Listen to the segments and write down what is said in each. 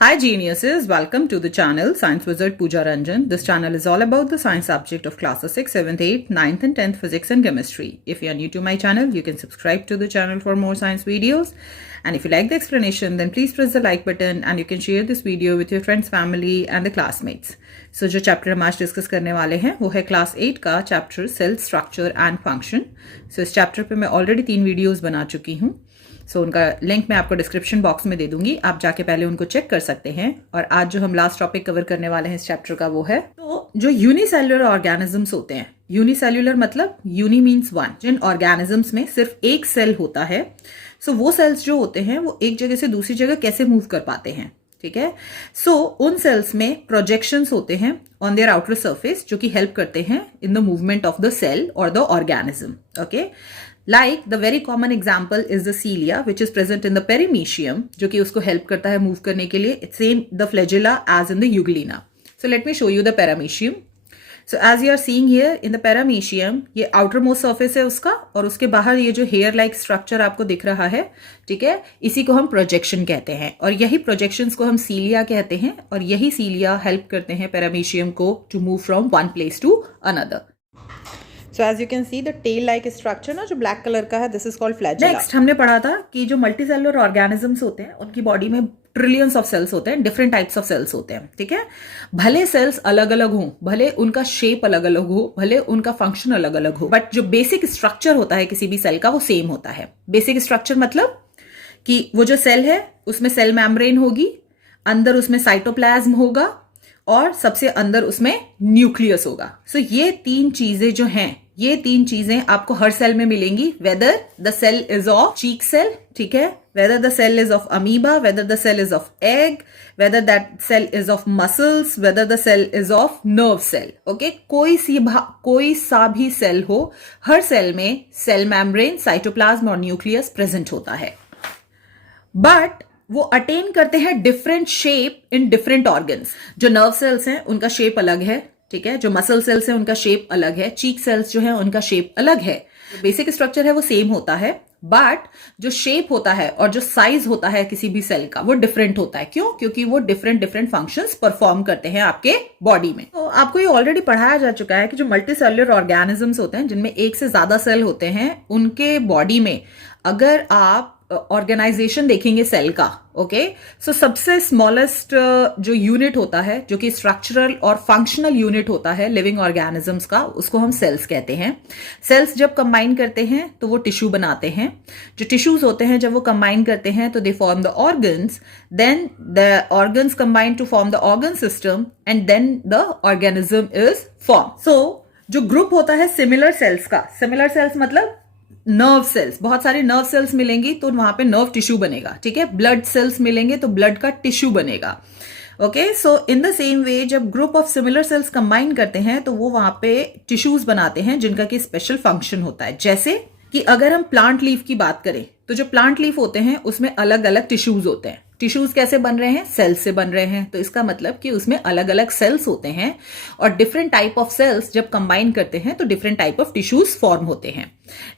Hi geniuses, welcome to the channel Science Wizard Pooja Ranjan. This channel is all about the science subject of classes 6, 7th, 8th, 9th and 10th physics and chemistry. If you are new to my channel, you can subscribe to the channel for more science videos. And if you like the explanation, then please press the like button and you can share this video with your friends, family and the classmates. So जो chapter हम आज discuss करने वाले हैं वो है class 8 का chapter cell structure and function. So इस चैप्टर पे मैं ऑलरेडी 3 वीडियोस बना चुकी हूँ. सो उनका लिंक मैं आपको डिस्क्रिप्शन बॉक्स में दे दूंगी, आप जाके पहले उनको चेक कर सकते हैं. और आज जो हम लास्ट टॉपिक कवर करने वाले हैं इस चैप्टर का वो है तो जो यूनिसेल्युलर ऑर्गेनिजम्स होते हैं. यूनिसेल्युलर मतलब यूनि मीन्स वन. जिन ऑर्गेनिजम्स में सिर्फ एक सेल होता है, सो वो सेल्स जो होते हैं वो एक जगह से दूसरी जगह कैसे मूव कर पाते हैं. ठीक है. सो उन सेल्स में प्रोजेक्शंस होते हैं ऑन देयर आउटर सरफेस जो कि हेल्प करते हैं in the movement of the cell और the organism. Okay. Like the very common example is the cilia which is present in the perimecium जो कि उसको help करता है मूव करने के लिए. Same the flagella as in the euglena. So let me show you the perimecium. So as you are seeing here in the perimecium, ये outermost surface है उसका और उसके बाहर ये जो hair like structure आपको दिख रहा है, ठीक है, इसी को हम projection कहते हैं और यही projections को हम cilia कहते हैं और यही cilia help करते हैं perimecium को to move from one place to another. So as you can see the tail like structure ना जो black color का है, this is called flagella. Next हमने पढ़ा था कि जो multicellular organisms होते हैं उनकी बॉडी में ट्रिलियंस ऑफ सेल्स होते हैं, डिफरेंट टाइप्स ऑफ सेल्स होते हैं. ठीक है. भले सेल्स अलग अलग हों, भले उनका शेप अलग अलग हो, भले उनका फंक्शन अलग अलग हो, बट जो बेसिक स्ट्रक्चर होता है किसी भी सेल का वो सेम होता है. बेसिक स्ट्रक्चर मतलब कि वो जो सेल है उसमें सेल मेम्ब्रेन होगी, अंदर उसमें साइटोप्लाज्म होगा और सबसे अंदर उसमें न्यूक्लियस होगा. सो ये तीन चीजें जो हैं, ये तीन चीजें आपको हर सेल में मिलेंगी. Whether the cell is of cheek cell, ठीक है, whether the cell is of amoeba, whether the cell is of egg, whether that cell is of muscles, whether the cell is of nerve cell. Okay. कोई सा भी cell हो, हर cell में cell membrane, cytoplasm और nucleus present होता है. But वो अटेन करते हैं different shape in different organs. जो नर्व सेल्स हैं उनका शेप अलग है, ठीक है, जो मसल सेल्स हैं उनका शेप अलग है, चीक सेल्स जो है उनका शेप अलग है. बेसिक स्ट्रक्चर है वो सेम होता है बट जो शेप होता है और जो साइज होता है किसी भी सेल का वो डिफरेंट होता है. क्यों? क्योंकि वो डिफरेंट फंक्शंस परफॉर्म करते हैं आपके बॉडी में. तो आपको ये ऑलरेडी पढ़ाया जा चुका है कि जो मल्टीसेल्युलर ऑर्गेनिजम्स होते हैं जिनमें एक से ज्यादा सेल होते हैं, उनके बॉडी में अगर आप ऑर्गेनाइजेशन देखेंगे सेल का, ओके, सो सबसे स्मॉलेस्ट जो यूनिट होता है जो कि स्ट्रक्चरल और फंक्शनल यूनिट होता है लिविंग ऑर्गेनिजम्स का, उसको हम सेल्स कहते हैं. सेल्स जब कंबाइन करते हैं तो वो टिश्यू बनाते हैं. जो टिश्यूज होते हैं जब वो कंबाइन करते हैं तो they form the organs, then the organs combine to form the organ system and then the organism is form. So जो ग्रुप होता है सिमिलर सेल्स का, सिमिलर सेल्स मतलब नर्व सेल्स, बहुत सारे नर्व सेल्स मिलेंगी तो वहां पे नर्व टिश्यू बनेगा. ठीक है. ब्लड सेल्स मिलेंगे तो ब्लड का टिश्यू बनेगा. Okay. So in the same way जब group of similar cells combine करते हैं तो वो वहां पे टिश्यूज बनाते हैं जिनका की स्पेशल फंक्शन होता है. जैसे कि अगर हम प्लांट लीफ की बात करें तो जो प्लांट लीफ होते हैं उसमें अलग अलग टिश्यूज होते हैं. टिश्यूज कैसे बन रहे हैं? सेल्स से बन रहे हैं. तो इसका मतलब कि उसमें अलग अलग सेल्स होते हैं और डिफरेंट टाइप ऑफ सेल्स जब कंबाइन करते हैं तो different type of tissues form होते हैं.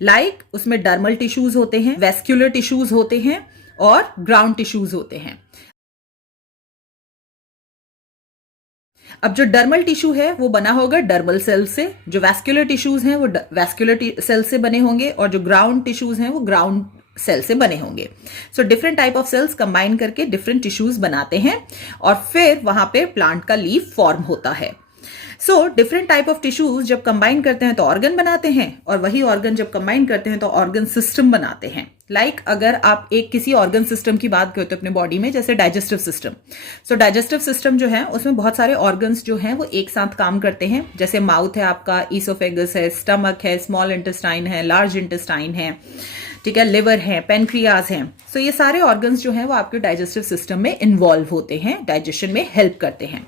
लाइक उसमें डर्मल टिश्यूज होते हैं, वेस्क्यूलर टिश्यूज होते हैं और ग्राउंड टिश्यूज होते हैं. अब जो डर्मल टिश्यू है वो बना होगा डर्मल सेल से, जो वैस्कुलर टिश्यूज हैं वो वैस्कुलर सेल से बने होंगे और जो ग्राउंड टिश्यूज हैं वो ग्राउंड सेल से बने होंगे. So different type of cells combine करके डिफरेंट टिश्यूज बनाते हैं और फिर वहां पे प्लांट का लीफ फॉर्म होता है. सो डिफरेंट टाइप ऑफ टिश्यूज जब कंबाइन करते हैं तो ऑर्गन बनाते हैं और वही ऑर्गन जब कंबाइन करते हैं तो ऑर्गन सिस्टम बनाते हैं. लाइक अगर आप एक किसी ऑर्गन सिस्टम की बात करते हो अपने बॉडी में, जैसे डाइजेस्टिव सिस्टम. सो डाइजेस्टिव सिस्टम जो है उसमें बहुत सारे ऑर्गन्स जो हैं वो एक साथ काम करते हैं. जैसे माउथ है आपका, ईसोफेगस है, स्टमक है, स्मॉल इंटेस्टाइन है, लार्ज इंटेस्टाइन है, ठीक है, लिवर है, पेनक्रियाज हैं. सो ये सारे ऑर्गन्स जो हैं वो आपके डाइजेस्टिव सिस्टम में इन्वॉल्व होते हैं, डाइजेशन में हेल्प करते हैं.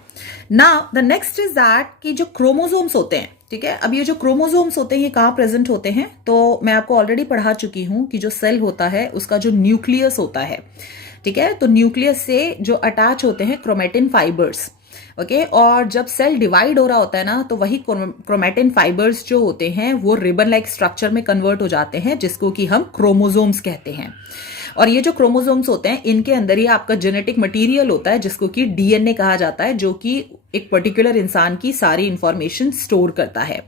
Now the next is that कि जो क्रोमोसोम्स होते हैं, ठीक है, अब ये जो क्रोमोसोम्स होते हैं ये कहाँ प्रेजेंट होते हैं? तो मैं आपको ऑलरेडी पढ़ा चुकी हूं कि जो सेल होता है उसका जो न्यूक्लियस होता है, ठीक है, तो न्यूक्लियस से जो अटैच होते हैं क्रोमेटिन फाइबर्स. ओके. और जब सेल डिवाइड हो रहा होता है ना तो वही क्रोमेटिन फाइबर्स जो होते हैं वो रिबन लाइक स्ट्रक्चर में कन्वर्ट हो जाते हैं जिसको कि हम क्रोमोसोम्स कहते हैं. और ये जो क्रोमोसोम्स होते हैं इनके अंदर ही आपका जेनेटिक मटेरियल होता है जिसको कि डीएनए कहा जाता है, जो कि एक पर्टिकुलर इंसान की सारी इंफॉर्मेशन स्टोर करता है।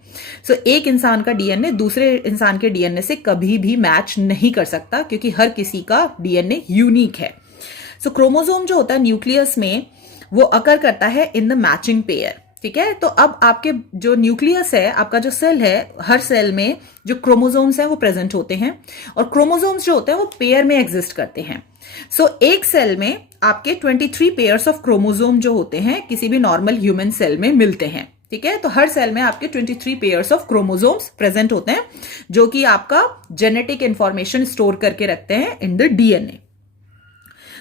सो एक इंसान का डीएनए दूसरे इंसान के डीएनए से कभी भी मैच नहीं कर सकता क्योंकि हर किसी का डीएनए यूनिक है। सो क्रोमोसोम जो होता है न्यूक्लियस में वो अकर करता है इन द मैचिंग पेयर, ठीक है। तो अब आपके जो न्यूक्लियस है, आपका जो सेल है, हर सेल में जो क्रोमोसोम्स हैं वो प्रेजेंट होते हैं और क्रोमोसोम्स जो होते हैं वो पेयर में एग्जिस्ट करते हैं। सो एक सेल में आपके 23 पेयर्स ऑफ क्रोमोसोम जो होते हैं किसी भी नॉर्मल ह्यूमन सेल में मिलते हैं, ठीक है। तो हर सेल में आपके 23 पेयर्स ऑफ क्रोमोसोम्स प्रेजेंट होते हैं जो कि आपका जेनेटिक इंफॉर्मेशन स्टोर करके रखते हैं इन द डीएनए।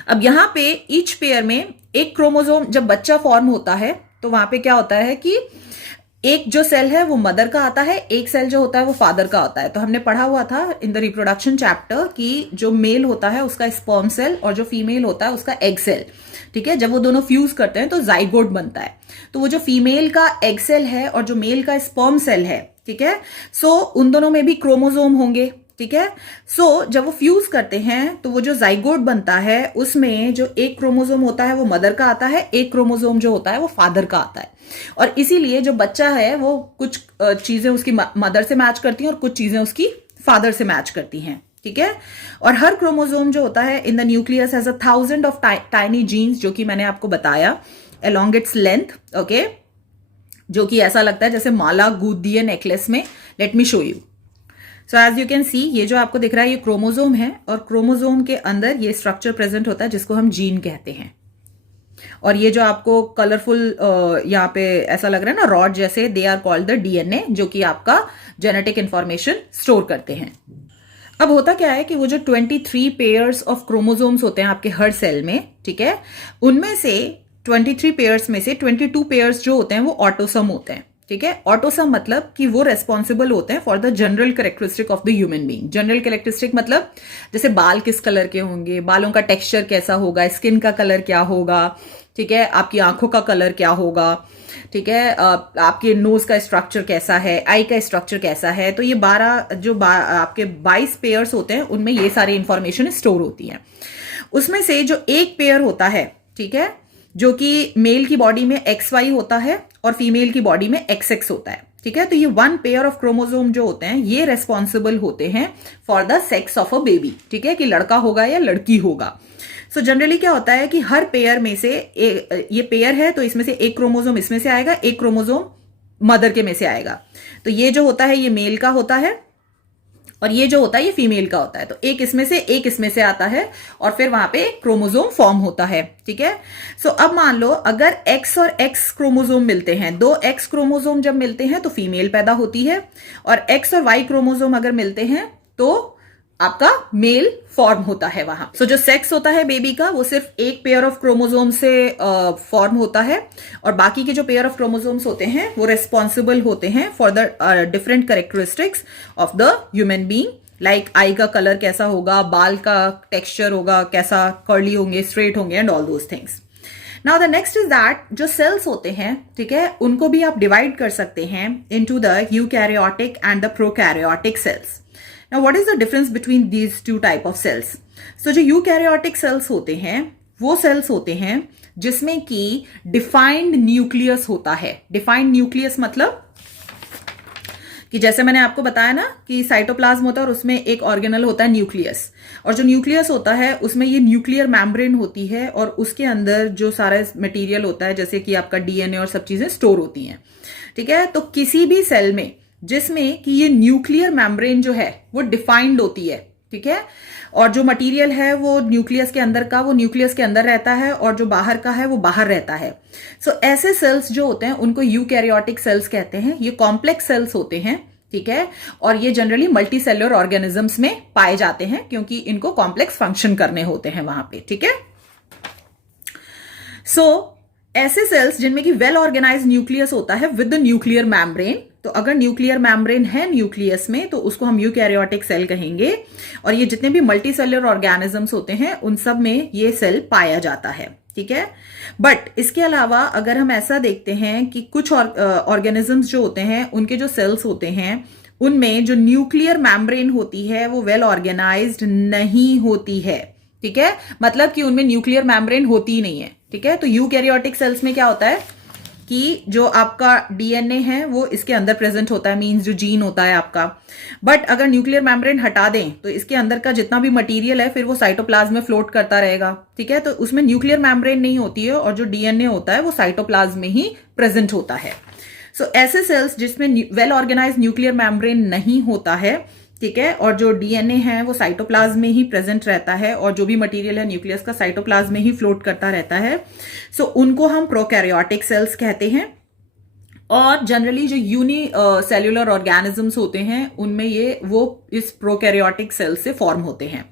अब यहां पे ईच पेयर में एक क्रोमोसोम, जब बच्चा फॉर्म होता है तो वहां पे क्या होता है कि एक जो सेल है वो मदर का आता है, एक सेल जो होता है वो फादर का होता है। तो हमने पढ़ा हुआ था इन द रिप्रोडक्शन चैप्टर कि जो मेल होता है उसका स्पर्म सेल और जो फीमेल होता है उसका एग सेल, ठीक है। जब वो दोनों फ्यूज करते हैं तो जाइगोट बनता है। तो वो जो फीमेल का एग सेल है और जो मेल का स्पर्म सेल है, ठीक है, सो उन दोनों में भी क्रोमोसोम होंगे, ठीक है। सो जब वो फ्यूज करते हैं तो वो जो जाइगोट बनता है उसमें जो एक क्रोमोसोम होता है वो मदर का आता है, एक क्रोमोसोम जो होता है वो फादर का आता है। और इसीलिए जो बच्चा है वो कुछ चीजें उसकी मदर से मैच करती हैं और कुछ चीजें उसकी फादर से मैच करती हैं, ठीक है। और हर क्रोमोसोम जो होता है in the nucleus has 1000 of tiny genes, जो कि मैंने आपको बताया अलोंग इट्स लेंथ, ओके, जो कि ऐसा लगता है जैसे माला गूंथ दी है नेकलेस में। Let me show you. So as you can see, ये जो आपको दिख रहा है ये क्रोमोसोम है और क्रोमोसोम के अंदर ये स्ट्रक्चर प्रेजेंट होता है जिसको हम जीन कहते हैं। और ये जो आपको कलरफुल यहाँ पे ऐसा लग रहा है ना रॉड जैसे, they are called the DNA, जो कि आपका जेनेटिक इंफॉर्मेशन स्टोर करते हैं। अब होता क्या है कि वो जो 23 पेयर्स ऑफ क्रोमोसोम्स होते हैं आपके हर सेल में, ठीक है, उनमें से 23 पेयर्स में से 22 पेयर्स जो होते हैं वो ऑटोसम होते हैं, ठीक है। ऑटोसम मतलब कि वो रेस्पॉन्सिबल होते हैं for the general characteristic of the human being. General characteristic मतलब जैसे बाल किस कलर के होंगे, बालों का टेक्सचर कैसा होगा, स्किन का कलर क्या होगा, ठीक है, आपकी आंखों का कलर क्या होगा, ठीक है, आपके नोज का स्ट्रक्चर कैसा है, आई का स्ट्रक्चर कैसा है। तो ये 12 जो आपके 22 पेयर्स होते हैं उनमें ये सारी इंफॉर्मेशन स्टोर होती है। उसमें से जो एक पेयर होता है, ठीक है, जो कि मेल की बॉडी में XY होता है और फीमेल की बॉडी में XX होता है, ठीक है। तो ये 1 पेयर ऑफ क्रोमोसोम जो होते हैं ये रेस्पॉन्सिबल होते हैं for the sex of a baby, ठीक है, कि लड़का होगा या लड़की होगा। सो जनरली क्या होता है कि हर पेयर में से ये पेयर है तो इसमें से एक क्रोमोसोम इसमें से आएगा, एक क्रोमोसोम मदर के में से आएगा। तो ये जो होता है ये मेल का होता है और ये जो होता है ये फीमेल का होता है। तो एक इसमें से आता है और फिर वहां पे क्रोमोसोम फॉर्म होता है, ठीक है। सो अब मान लो अगर X और X क्रोमोसोम मिलते हैं, 2 X क्रोमोसोम जब मिलते हैं तो फीमेल पैदा होती है और X और Y क्रोमोसोम अगर मिलते हैं तो आपका मेल फॉर्म होता है वहां। सो जो सेक्स होता है बेबी का वो सिर्फ एक पेयर ऑफ क्रोमोसोम से फॉर्म होता है और बाकी के जो पेयर ऑफ क्रोमोसोम्स होते हैं वो रेस्पॉन्सिबल होते हैं for the different characteristics of the human being, like I का कलर कैसा होगा, बाल का टेक्सचर होगा कैसा, कर्ली होंगे, स्ट्रेट होंगे and all those things. Now the next is that जो सेल्स होते हैं, ठीक है, उनको भी आप डिवाइड कर सकते हैं into the eukaryotic and the prokaryotic cells. Now, what is the difference between these two type of cells? So, जो यूकैरियोटिक सेल्स होते हैं वो सेल्स होते हैं जिसमें कि डिफाइंड न्यूक्लियस होता है। डिफाइंड न्यूक्लियस मतलब कि जैसे मैंने आपको बताया ना कि साइटोप्लाज्म होता है और उसमें एक ऑर्गेनल होता है न्यूक्लियस, और जो न्यूक्लियस होता है उसमें ये न्यूक्लियर मेम्ब्रेन होती है और उसके अंदर जो सारा मटेरियल होता है जैसे कि आपका डीएनए और सब चीजें स्टोर होती हैं, ठीक है। तो किसी भी सेल में जिसमें कि ये न्यूक्लियर मेम्ब्रेन जो है वो डिफाइंड होती है, ठीक है, और जो मटेरियल है वो न्यूक्लियस के अंदर का वो न्यूक्लियस के अंदर रहता है और जो बाहर का है वो बाहर रहता है। सो ऐसे सेल्स जो होते हैं उनको यूकैरियोटिक सेल्स कहते हैं। ये कॉम्प्लेक्स सेल्स होते हैं, ठीक है, और ये जनरली मल्टी सेलुलर ऑर्गेनिजम्स में पाए जाते हैं क्योंकि इनको कॉम्प्लेक्स फंक्शन करने होते हैं वहां पे, ठीक है। सो ऐसे सेल्स जिनमें कि वेल ऑर्गेनाइज्ड न्यूक्लियस होता है विद द न्यूक्लियर मेम्ब्रेन, तो अगर न्यूक्लियर मेम्ब्रेन है न्यूक्लियस में तो उसको हम यूकैरियोटिक सेल कहेंगे। और ये जितने भी मल्टी सेलुलर ऑर्गेनिजम्स होते हैं उन सब में ये सेल पाया जाता है, ठीक है। बट इसके अलावा अगर हम ऐसा देखते हैं कि कुछ ऑर्गेनिजम्स जो होते हैं उनके जो सेल्स होते हैं उनमें जो न्यूक्लियर मेम्ब्रेन होती है वो वेल ऑर्गेनाइज्ड नहीं होती है, ठीक है, मतलब कि उनमें न्यूक्लियर मेम्ब्रेन होती ही नहीं है। ठीक है, तो यूकैरियोटिक सेल्स में क्या होता है कि जो आपका डीएनए है वो इसके अंदर प्रेजेंट होता है, मींस जो जीन होता है आपका। बट अगर न्यूक्लियर मेम्ब्रेन हटा दें तो इसके अंदर का जितना भी मटेरियल है फिर वो साइटोप्लाज्म में फ्लोट करता रहेगा। ठीक है, तो उसमें न्यूक्लियर मेम्ब्रेन नहीं होती है और जो डीएनए होता है वो साइटोप्लाज्म में ही प्रेजेंट होता है। सो ऐसे सेल्स जिसमें वेल ऑर्गेनाइज न्यूक्लियर मेम्ब्रेन नहीं होता है, ठीक है, और जो डीएनए है वो साइटोप्लाज्म में ही प्रेजेंट रहता है और जो भी मटेरियल है न्यूक्लियस का साइटोप्लाज्म में ही फ्लोट करता रहता है, सो उनको हम प्रोकैरियोटिक सेल्स कहते हैं। और जनरली जो यूनी सेल्यूलर ऑर्गेनिजम्स होते हैं उनमें ये वो इस प्रोकैरियोटिक सेल से फॉर्म होते हैं।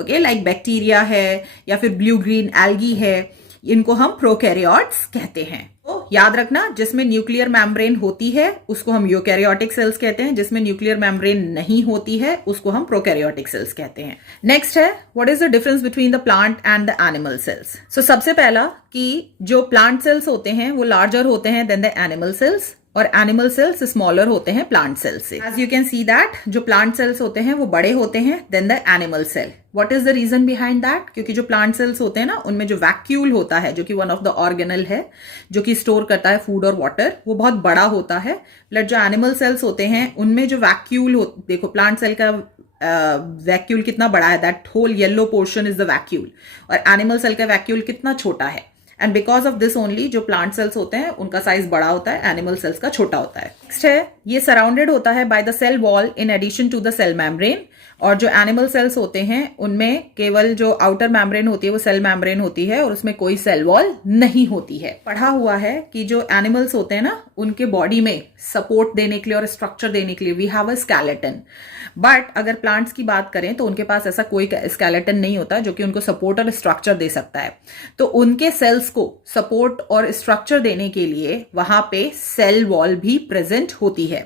ओके, लाइक बैक्टीरिया है या फिर ब्लू ग्रीन एल्गी है, इनको हम प्रोकैरियोट्स कहते हैं। तो याद रखना, जिसमें न्यूक्लियर मेम्ब्रेन होती है उसको हम यूकैरियोटिक सेल्स कहते हैं, जिसमें न्यूक्लियर मेम्ब्रेन नहीं होती है उसको हम प्रोकैरियोटिक सेल्स कहते हैं। नेक्स्ट है, what is the difference between the plant and the animal cells. So सबसे पहला कि जो प्लांट सेल्स होते हैं वो लार्जर होते हैं देन द एनिमल सेल्स और एनिमल सेल्स स्मॉलर होते हैं प्लांट सेल्स से। As you can see that जो प्लांट सेल्स होते हैं वो बड़े होते हैं than the animal cell. What is the reason behind that? क्योंकि जो प्लांट सेल्स होते हैं ना उनमें जो वैक्यूल होता है जो कि वन ऑफ द ऑर्गेनल है जो कि स्टोर करता है फूड और वाटर, वो बहुत बड़ा होता है। बट जो एनिमल सेल्स होते हैं उनमें जो वैक्यूल हो, देखो प्लांट सेल का वैक्यूल कितना बड़ा है, that whole yellow portion is the vacuole, और एनिमल सेल का वैक्यूल कितना छोटा है। And because of this only जो प्लांट सेल्स होते हैं उनका साइज बड़ा होता है, एनिमल सेल्स का छोटा होता है। नेक्स्ट है, ये सराउंडेड होता है by the cell wall in addition to the cell membrane. और जो एनिमल सेल्स होते हैं उनमें केवल जो आउटर मेम्ब्रेन होती है वो सेल मेम्ब्रेन होती है और उसमें कोई सेल वॉल नहीं होती है। पढ़ा हुआ है कि जो एनिमल्स होते हैं ना उनके बॉडी में सपोर्ट देने के लिए और स्ट्रक्चर देने के लिए we have a skeleton. But अगर प्लांट्स की बात करें तो उनके पास ऐसा कोई स्केलेटन नहीं होता जो कि उनको सपोर्ट और स्ट्रक्चर दे सकता है। तो उनके सेल्स को सपोर्ट और स्ट्रक्चर देने के लिए वहां पे सेल वॉल भी प्रेजेंट होती है।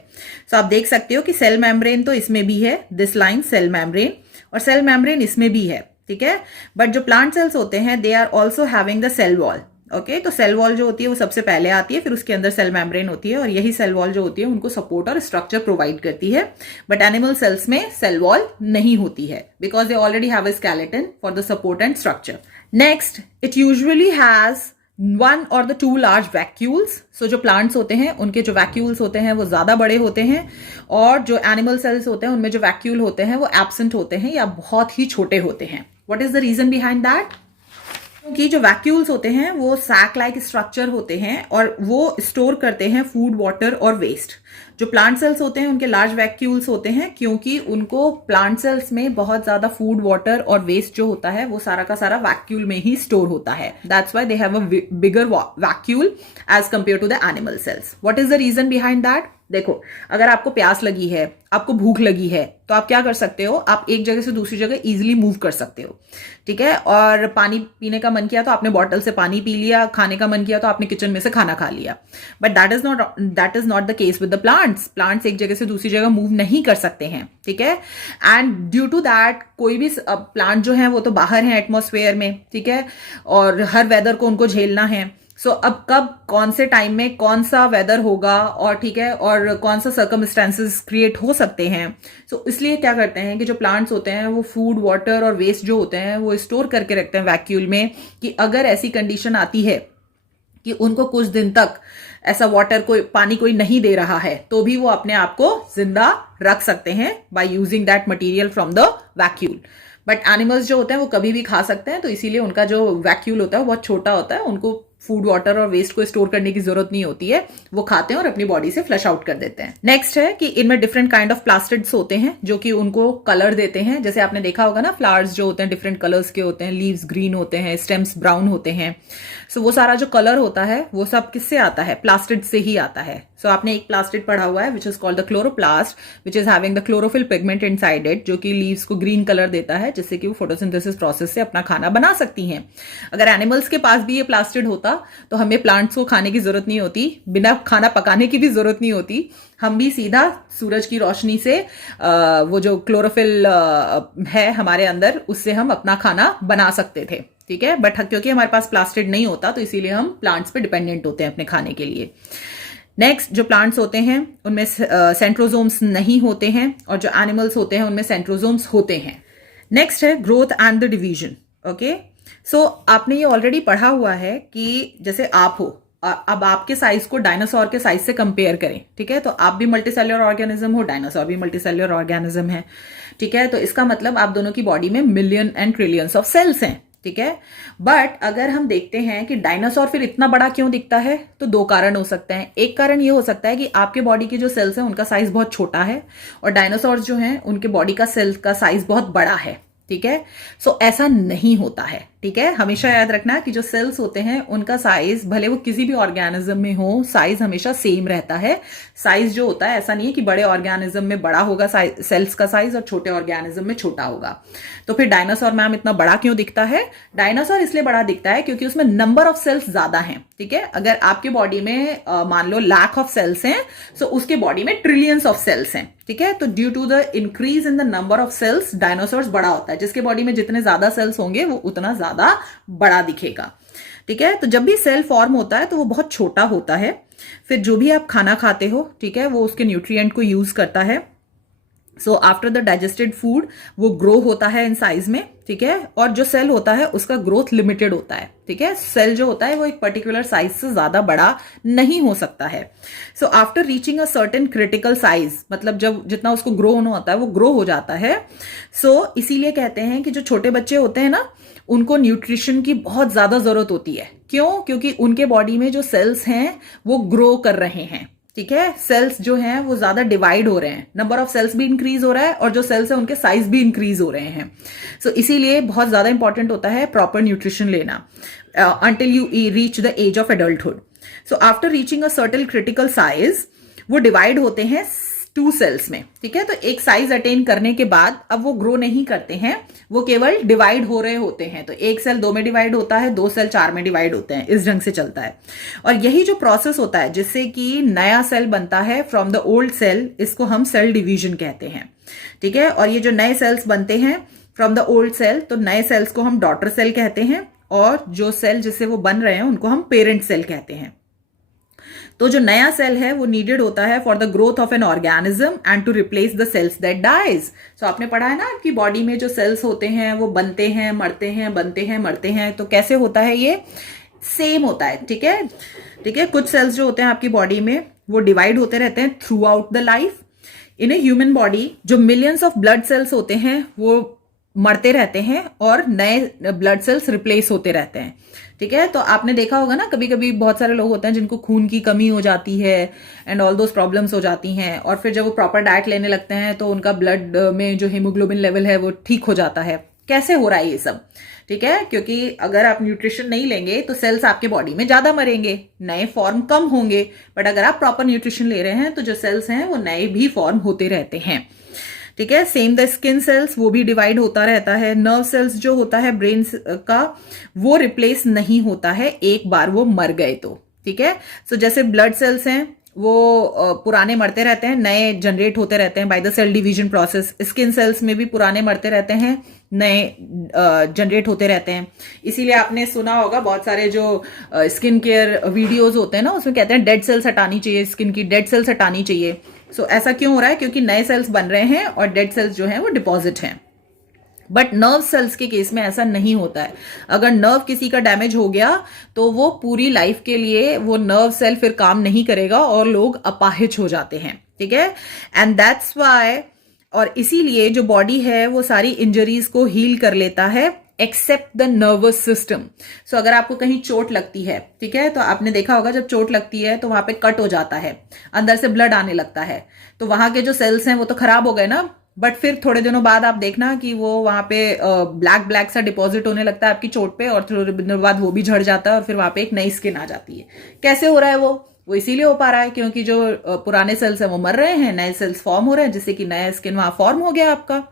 सो आप देख सकते हो कि सेल मेम्ब्रेन तो इसमें भी है, दिस लाइन सेल मेम्ब्रेन, और सेल मेम्ब्रेन इसमें भी है। ठीक है, बट जो प्लांट सेल्स होते हैं they are also having the cell wall. Okay, तो सेल वॉल जो होती है वो सबसे पहले आती है, फिर उसके अंदर सेल मेम्ब्रेन होती है और यही सेल वॉल जो होती है उनको सपोर्ट और स्ट्रक्चर प्रोवाइड करती है। बट एनिमल सेल्स में सेल वॉल नहीं होती है because they already have a skeleton for the support and structure. Next, it usually has one और द टू लार्ज वैक्यूल्स। सो जो प्लांट्स होते हैं उनके जो वैक्यूल्स होते हैं वो ज्यादा बड़े होते हैं और जो एनिमल सेल्स होते हैं उनमें जो वैक्यूल होते हैं वो एब्सेंट होते हैं या बहुत ही छोटे होते हैं। What is the reason behind that? क्योंकि जो वैक्यूल्स होते हैं वो सैक लाइक स्ट्रक्चर होते हैं और वो स्टोर करते हैं फूड, वाटर और वेस्ट। जो प्लांट सेल्स होते हैं उनके लार्ज वैक्यूल्स होते हैं क्योंकि उनको प्लांट सेल्स में बहुत ज्यादा फूड, वाटर और वेस्ट जो होता है वो सारा का सारा वैक्यूल में ही स्टोर होता है। That's why they have a bigger vacuole as compare to the animal cells. What is the reason behind that? देखो, अगर आपको प्यास लगी है, आपको भूख लगी है, तो आप क्या कर सकते हो, आप एक जगह से दूसरी जगह इजीली मूव कर सकते हो। ठीक है, और पानी पीने का मन किया तो आपने बॉटल से पानी पी लिया, खाने का मन किया तो आपने किचन में से खाना खा लिया। But that is not the case with the plants. Plants एक जगह से दूसरी जगह मूव नहीं कर सकते हैं। ठीक है, एंड ड्यू टू दैट कोई भी प्लांट जो है वो तो बाहर है एटमॉस्फेयर में, ठीक है, और हर वेदर को उनको झेलना है। सो अब कब कौन से टाइम में कौन सा वेदर होगा और ठीक है और कौन सा सर्कमस्टेंसेस क्रिएट हो सकते हैं। सो इसलिए क्या करते हैं कि जो प्लांट्स होते हैं वो फूड, वाटर और वेस्ट जो होते हैं वो स्टोर करके रखते हैं वैक्यूल में, कि अगर ऐसी कंडीशन आती है कि उनको कुछ दिन तक ऐसा वाटर कोई पानी कोई नहीं दे रहा है तो भी वो अपने आप को जिंदा रख सकते हैं by using that material from the vacuole. But animals जो होते हैं वो कभी भी खा सकते हैं, तो इसीलिए उनका जो वैक्यूल होता है वो बहुत छोटा होता है, उनको फूड, वाटर और वेस्ट को स्टोर करने की जरूरत नहीं होती है, वो खाते हैं और अपनी बॉडी से फ्लश आउट कर देते हैं। नेक्स्ट है कि इनमें डिफरेंट काइंड ऑफ प्लास्टिड्स होते हैं जो कि उनको कलर देते हैं। जैसे आपने देखा होगा ना, फ्लावर्स जो होते हैं डिफरेंट कलर्स के होते हैं, लीव्स ग्रीन होते हैं, स्टेम्स ब्राउन होते हैं। सो वो सारा जो कलर होता है वो सब किससे आता है? प्लास्टिड से ही आता है। सो आपने एक प्लास्टिड पढ़ा हुआ है which is called the chloroplast, which is having the chlorophyll pigment inside it, जो कि लीव्स को ग्रीन कलर देता है जिससे कि वो फोटोसिंथेसिस प्रोसेस से अपना खाना बना सकती हैं। अगर एनिमल्स के पास भी ये प्लास्टिड होता तो हमें प्लांट्स को खाने की जरूरत नहीं होती, बिना खाना पकाने की भी जरूरत नहीं होती, हम भी सीधा सूरज की रोशनी से वो जो क्लोरोफिल है हमारे अंदर उससे हम अपना खाना बना सकते थे। ठीक है, बट क्योंकि हमारे पास प्लास्टिड नहीं होता तो इसीलिए हम प्लांट्स पे डिपेंडेंट होते हैं अपने खाने के लिए। नेक्स्ट, जो प्लांट्स होते हैं उनमें सेंट्रोजोम्स नहीं होते हैं और जो एनिमल्स होते हैं उनमें सेंट्रोजोम्स होते हैं। नेक्स्ट है growth and the division. Okay, so आपने ये ऑलरेडी पढ़ा हुआ है कि जैसे आप हो, अब आपके साइज को डायनासोर के साइज से कंपेयर करें, ठीक है, तो आप भी मल्टीसेल्युलर ऑर्गेनिज्म हो, डायनासोर भी मल्टीसेल्युलर ऑर्गेनिज्म है, ठीक है, तो इसका मतलब आप दोनों की बॉडी में million and trillions of cells हैं, ठीक है। बट अगर हम देखते हैं कि डायनासोर फिर इतना बड़ा क्यों दिखता है, तो दो कारण हो सकते हैं। एक कारण ये हो सकता है कि आपके बॉडी के जो सेल्स हैं उनका साइज बहुत छोटा है और डायनासोर जो हैं उनके बॉडी का सेल का साइज बहुत बड़ा है, ठीक है। सो ऐसा नहीं होता है, ठीक है। हमेशा याद रखना कि जो सेल्स होते हैं उनका साइज भले वो किसी भी ऑर्गेनिज्म में हो, साइज हमेशा सेम रहता है। साइज जो होता है ऐसा नहीं है कि बड़े ऑर्गेनिज्म में बड़ा होगा सेल्स का साइज और छोटे ऑर्गेनिज्म में छोटा होगा। तो फिर डायनासोर मैम इतना बड़ा क्यों दिखता है? डायनासोर इसलिए बड़ा दिखता है क्योंकि उसमें नंबर ऑफ सेल्स ज्यादा हैं, ठीक है। अगर आपके बॉडी में मान लो लाख ऑफ सेल्स हैं, सो उसके बॉडी में ट्रिलियंस ऑफ सेल्स हैं, ठीक है। तो due to the increase in the number of cells dinosaur बड़ा होता है। जिसके बॉडी में जितने ज्यादा सेल्स होंगे वो उतना ज्यादा बड़ा दिखेगा, ठीक है। तो जब भी सेल फॉर्म होता है तो वो बहुत छोटा होता है। फिर जो भी आप खाना खाते हो, ठीक है, वो उसके न्यूट्रिएंट को यूज करता है। So after the digested food वो ग्रो होता है इन साइज में, ठीक है। और जो सेल होता है उसका ग्रोथ लिमिटेड होता है, ठीक है। सेल जो होता है वो एक पर्टिकुलर साइज से ज्यादा बड़ा नहीं हो सकता है। सो after reaching a certain critical size, मतलब जब जितना उसको ग्रो होना होता है वो ग्रो हो जाता है। सो इसीलिए कहते हैं कि जो छोटे बच्चे होते हैं ना उनको न्यूट्रिशन की बहुत ज्यादा जरूरत होती है। क्यों? क्योंकि उनके बॉडी में जो सेल्स हैं वो ग्रो कर रहे हैं, ठीक है। सेल्स जो हैं वो ज्यादा डिवाइड हो रहे हैं, नंबर ऑफ सेल्स भी इंक्रीज हो रहा है और जो सेल्स हैं उनके साइज भी इंक्रीज हो रहे हैं। सो इसीलिए बहुत ज्यादा इंपॉर्टेंट होता है प्रॉपर न्यूट्रिशन लेना until you reach the age of adulthood. So after reaching a certain critical size वो डिवाइड होते हैं 2 सेल्स में, ठीक है। तो एक साइज अटेन करने के बाद अब वो ग्रो नहीं करते हैं, वो केवल डिवाइड हो रहे होते हैं। तो एक सेल 2 में डिवाइड होता है, 2 सेल 4 में डिवाइड होते हैं, इस ढंग से चलता है। और यही जो प्रोसेस होता है जिससे कि नया सेल बनता है फ्रॉम द ओल्ड सेल, इसको हम सेल डिवीजन कहते हैं, ठीक है। और ये जो नए सेल्स बनते हैं फ्रॉम द ओल्ड सेल, तो नए सेल्स को हम डॉटर सेल कहते हैं और जो सेल जिससे वो बन रहे हैं उनको हम पेरेंट सेल कहते हैं। तो जो नया सेल है वो नीडेड होता है for the growth of an organism and to replace the cells that dies. So आपने पढ़ा है ना कि बॉडी में जो सेल्स होते हैं वो बनते हैं, मरते हैं, बनते हैं, मरते हैं। तो कैसे होता है? ये सेम होता है, ठीक है, ठीक है। कुछ सेल्स जो होते हैं आपकी बॉडी में वो डिवाइड होते रहते हैं through out the life. In a human body जो मिलियंस ऑफ ब्लड सेल्स होते हैं वो मरते रहते हैं और नए ब्लड सेल्स रिप्लेस होते रहते हैं, ठीक है। तो आपने देखा होगा ना कभी कभी बहुत सारे लोग होते हैं जिनको खून की कमी हो जाती है एंड ऑल दोस प्रॉब्लम्स हो जाती हैं, और फिर जब वो प्रॉपर डाइट लेने लगते हैं तो उनका ब्लड में जो हीमोग्लोबिन लेवल है वो ठीक हो जाता है। कैसे हो रहा है ये सब? ठीक है, क्योंकि अगर आप न्यूट्रिशन नहीं लेंगे तो सेल्स आपके बॉडी में ज्यादा मरेंगे, नए फॉर्म कम होंगे। बट अगर आप प्रॉपर न्यूट्रिशन ले रहे हैं तो जो सेल्स हैं वो नए भी फॉर्म होते रहते हैं, ठीक है। सेम द स्किन सेल्स वो भी डिवाइड होता रहता है। नर्व सेल्स जो होता है ब्रेन का वो रिप्लेस नहीं होता है एक बार वो मर गए तो, ठीक है। सो जैसे ब्लड सेल्स हैं वो पुराने मरते रहते हैं, नए जनरेट होते रहते हैं by the cell division process. Skin cells में भी पुराने मरते रहते हैं, नए जनरेट होते रहते हैं। इसीलिए आपने सुना होगा बहुत सारे जो स्किन केयर वीडियोज होते हैं ना उसमें कहते हैं डेड सेल्स हटानी चाहिए, स्किन की डेड सेल्स हटानी चाहिए। सो ऐसा क्यों हो रहा है? क्योंकि नए सेल्स बन रहे हैं और डेड सेल्स जो हैं वो डिपॉजिट हैं। बट नर्व सेल्स के केस में ऐसा नहीं होता है। अगर नर्व किसी का डैमेज हो गया तो वो पूरी लाइफ के लिए वो नर्व सेल फिर काम नहीं करेगा और लोग अपाहिज हो जाते हैं, ठीक है। एंड दैट्स व्हाई, और इसीलिए जो बॉडी है वो सारी इंजरीज को हील कर लेता है एक्सेप्ट द नर्वस सिस्टम। सो अगर आपको कहीं चोट लगती है, ठीक है, तो आपने देखा होगा जब चोट लगती है तो वहां पे कट हो जाता है, अंदर से ब्लड आने लगता है, तो वहां के जो सेल्स हैं वो तो खराब हो गए ना। बट फिर थोड़े दिनों बाद आप देखना कि वो वहां पे ब्लैक ब्लैक सा डिपॉजिट होने लगता है आपकी चोट पे, और थोड़े दिनों बाद वो भी झड़ जाता है और फिर वहां पे एक नई स्किन आ जाती है। कैसे हो रहा है वो इसीलिए हो पा रहा है क्योंकि जो पुराने सेल्स हैं वो मर रहे हैं, नए सेल्स फॉर्म हो रहे हैं, जिससे कि नया स्किन वहां फॉर्म हो गया आपका।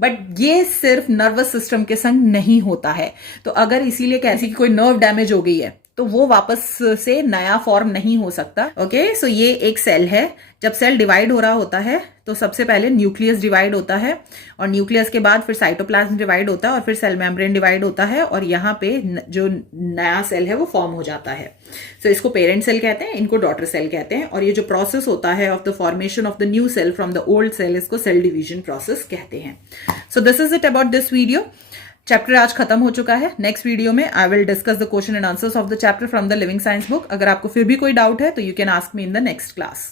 बट ये सिर्फ नर्वस सिस्टम के संग नहीं होता है। तो अगर इसीलिए कैसी कोई नर्व डैमेज हो गई है तो वो वापस से नया फॉर्म नहीं हो सकता। ओके, सो ये एक सेल है। जब सेल डिवाइड हो रहा होता है तो सबसे पहले न्यूक्लियस डिवाइड होता है, और न्यूक्लियस के बाद फिर साइटोप्लाज्म डिवाइड होता है, और फिर सेल मेम्ब्रेन डिवाइड होता है, और यहाँ पे जो नया सेल है वो फॉर्म हो जाता है। सो इसको पेरेंट सेल कहते हैं, इनको डॉटर सेल कहते हैं। और ये जो प्रोसेस होता है of the formation of the new cell from the old cell, इसको सेल डिवीजन प्रोसेस कहते हैं। So this is it about this video. Chapter आज खत्म हो चुका है। नेक्स्ट वीडियो में I will discuss the question and answers of the chapter from the living science book. अगर आपको फिर भी कोई डाउट है तो you can ask me in the next class.